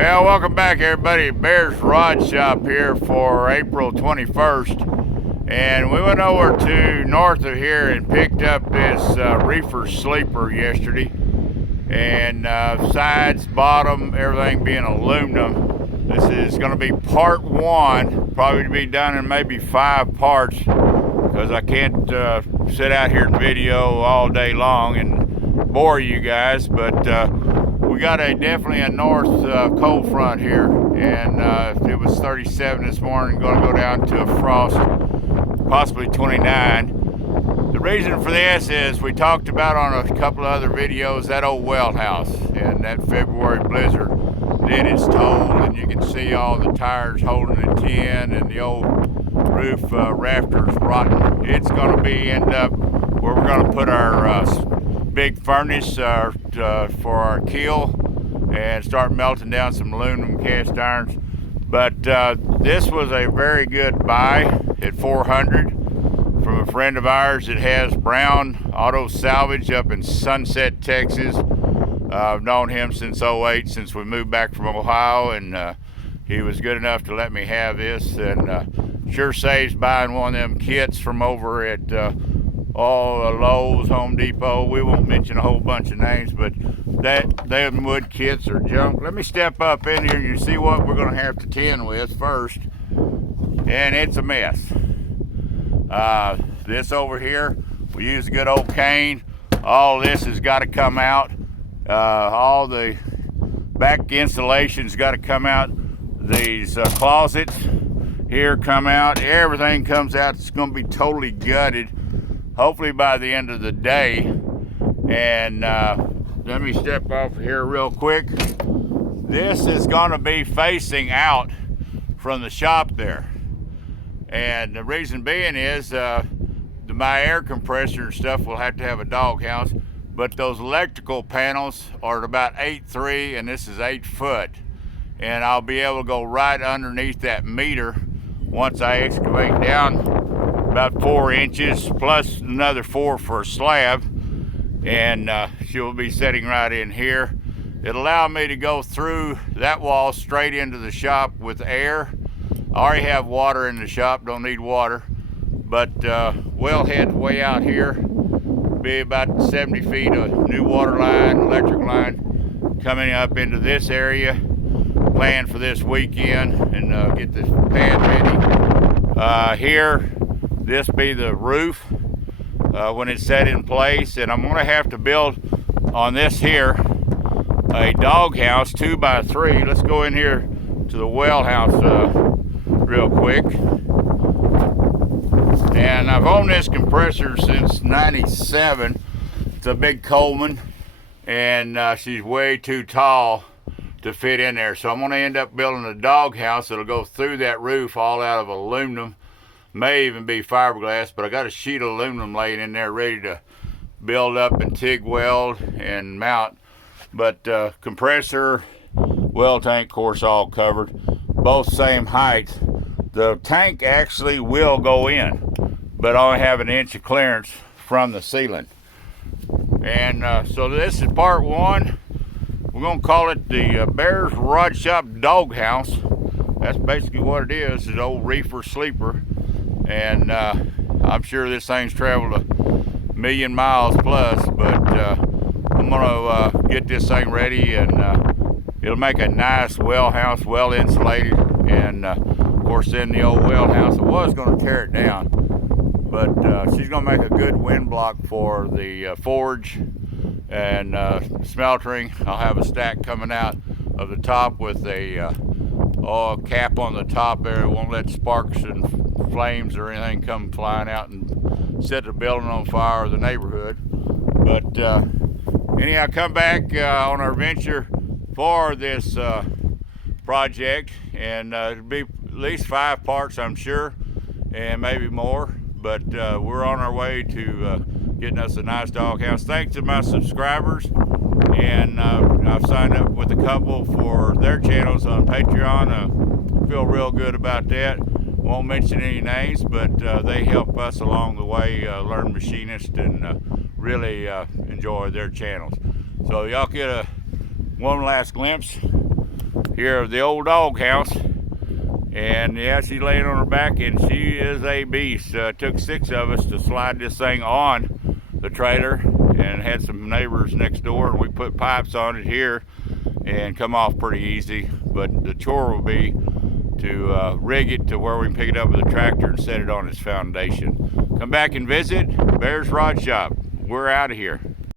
Well, welcome back everybody. Bear's Rod Shop here for April 21st. And we went over to north of here and picked up this Reefer Sleeper yesterday. And sides, bottom, everything being aluminum. This is going to be part one, probably to be done in maybe 5 parts, because I can't sit out here and video all day long and bore you guys. But we got definitely a north cold front here, and it was 37 this morning, going to go down to a frost, possibly 29. The reason for this is we talked about on a couple of other videos that old well house, and that February blizzard did its toll, and you can see all the tires holding the tin and the old roof rafters rotten. It's going to be end up where we're going to put our big furnace for our kiln and start melting down some aluminum cast irons. But this was a very good buy at $400 from a friend of ours that has Brown Auto Salvage up in Sunset, Texas. I've known him since '08, since we moved back from Ohio, and he was good enough to let me have this, and sure saves buying one of them kits from over at Lowe's, Home Depot. We won't mention a whole bunch of names, but them wood kits are junk. Let me step up in here and you see what we're going to have to tin with first, and it's a mess. This over here, we use a good old cane. All this has got to come out. All the back insulation's got to come out. These closets here come out. Everything comes out. It's going to be totally gutted, hopefully by the end of the day. And let me step off here real quick. This is going to be facing out from the shop there. And the reason being is my air compressor and stuff will have to have a doghouse, but those electrical panels are about 8'3", and this is 8 foot. And I'll be able to go right underneath that meter once I excavate down about 4 inches, plus another 4 for a slab. And she'll be sitting right in here. It'll allow me to go through that wall straight into the shop with air. I already have water in the shop, don't need water. But wellhead way out here, be about 70 feet of new water line, electric line coming up into this area. Plan for this weekend and get the pad ready. Here, this be the roof when it's set in place, and I'm gonna have to build on this here a doghouse 2x3. Let's go in here to the well house real quick. And I've owned this compressor since '97. It's a big Coleman, and she's way too tall to fit in there. So I'm going to end up building a doghouse that'll go through that roof, all out of aluminum. May even be fiberglass, but I got a sheet of aluminum laying in there ready to build up and TIG weld and mount. But compressor, well tank, course, all covered, both same height. The tank actually will go in, but I only have 1 inch of clearance from the ceiling. And so this is part one. We're gonna call it the Bear's Rod Shop Doghouse. That's basically what it is. It's an old Reefer Sleeper. And I'm sure this thing's traveled 1 million miles plus, but I'm gonna get this thing ready, and it'll make a nice well house, well insulated. And of course, in the old well house, I was gonna tear it down, but she's gonna make a good wind block for the forge and smeltering. I'll have a stack coming out of the top with a cap on the top there. It won't let sparks and flames or anything come flying out and set the building on fire or the neighborhood. But anyhow, come back on our venture for this project, and it'll be at least 5 parts, I'm sure, and maybe more. But we're on our way to getting us a nice doghouse. Thanks to my subscribers, and I've signed up with a couple for their channels on Patreon. I feel real good about that. Won't mention any names, but they help us along the way learn machinist and really enjoy their channels. So y'all get one last glimpse here of the old doghouse. And yeah, she's laying on her back, and she is a beast. Took 6 of us to slide this thing on the trailer, and had some neighbors next door, and we put pipes on it here and come off pretty easy. But the chore will be to rig it to where we can pick it up with a tractor and set it on its foundation. Come back and visit Bear's Rod Shop. We're out of here.